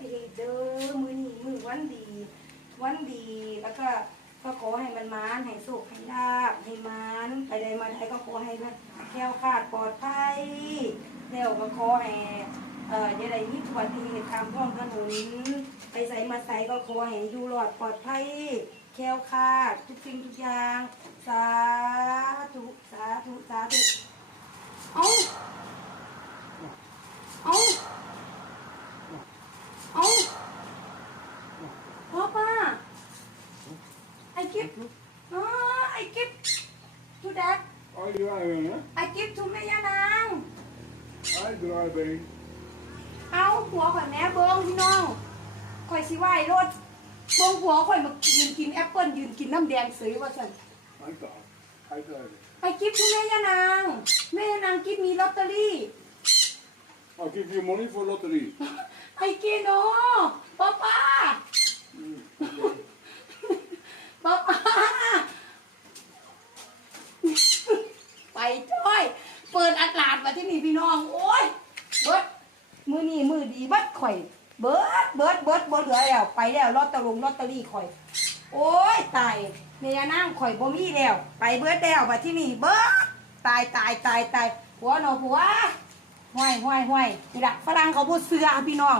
ติเหเด้อมือนีมือวันดี วันดีแล้วก็ก็ขอให้มันมานให้สุขให้ลาบให้มานไปใดมาใดก็ขอให้มันแก้วขาดปลอดภัยแล้วก็ขอให้เอ่อย่าได้มีอุบัติเหตุตามท้องถนนไปใส่มาใส่ก็ขอให้อยู่รอดปลอดภัยแก้วขาดทุกสิ่งทุกอย่างสา I give no I give to that Are you driving, huh? I give to แม่ยานาง I driving. เอาผัวข่อยแหน่เบิ้งพี่น้องข่อยสิไหวรถเบิ้งผัวข่อยมายืนกินแอปเปิ้ลยืนกินน้ำแดงซื้อว่าสั่น I got. I driving. ไปกิฟต์แม่ยานางแม่ยานางกิฟต์มีลอตเตอรี่ I'll give you money for lottery. ไอ้กินโอป้าป้า Mm. ป้าป้า ไปจ้อย เปิดอัดลาดมาที่นี่พี่น้อง โอ้ย เบิดมือนี่มือดีเบัดข่อย เบิดเบิดเบิดเบิดเหลือแล้วไปแล้วลอตเตอรี่ลอตเตอรี่ข่อย โอ้ยตายเมียนั่งข่อยบ่มีแล้ว ไปเบิดแล้วมาที่นี่เบิดตายตายตายตายหัวหนอหัวห้วยห้วยห้วยนี่ละฝรั่งเขาพูดเสือพี่น้อง